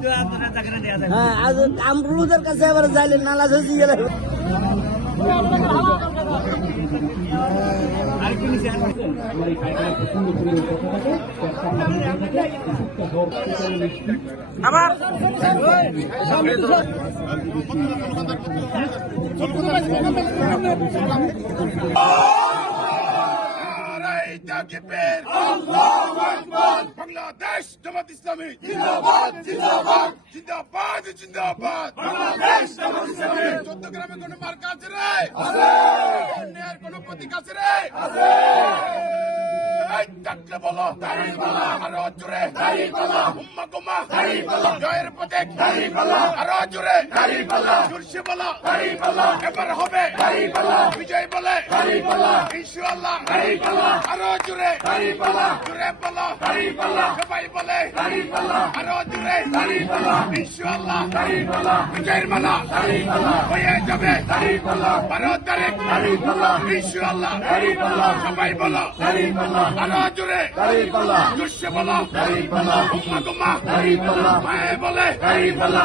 হ্যাঁ আজ আমরুদের কাছে এবার যাইলে নালা ধসি গেলে আবার বাংলাদেশ জামাত ইসলামী জিন্দাবাদ জিন্দাবাদ জিন্দাবাদ জিন্দাবাদ বাংলাদেশ জামাত ইসলামী চট্টগ্রামে কোন মার্কা আছে রে আছে অন্যের কোন প্রতীক আছে রে আছে এই ডাকলে বলো দাঁড়িয়ে বলো আরো জোরে দাঁড়িয়ে বলো উম্মা গুম্মা দাঁড়িয়ে বলো জয়ের প্রতীক দাঁড়িয়ে বলো আরো জোরে দাঁড়িয়ে বলো জোরসে বলো দাঁড়িয়ে বলো এবার হবে দাঁড়িয়ে বলো বিজয় বলে দাঁড়িয়ে বলো ইনশাআল্লাহ দাঁড়িয়ে বলো আরো জোরে দাঁড়িয়ে বলো জোরে বলো দাঁড়িয়ে বলো সবাই বলে দাঁড়িয়ে বলো আরো জোরে দাঁড়িয়ে বলো ইনশাআল্লাহ দাঁড়িয়ে বলো বিজয়ের মালা দাঁড়িয়ে বলো হয়ে যাবে দাঁড়িয়ে বলো 12 তারিখ দাঁড়িয়ে বলো ইনশাআল্লাহ দাঁড়িয়ে বলো সবাই বলো দাঁড়িয়ে বলো আরো জোরে দাঁড়িয়ে বলো জোরসে বলো দাঁড়িয়ে বলো উম্মা গুম্মা দাঁড়িয়ে বলো মায়ে বলে দাঁড়িয়ে বলো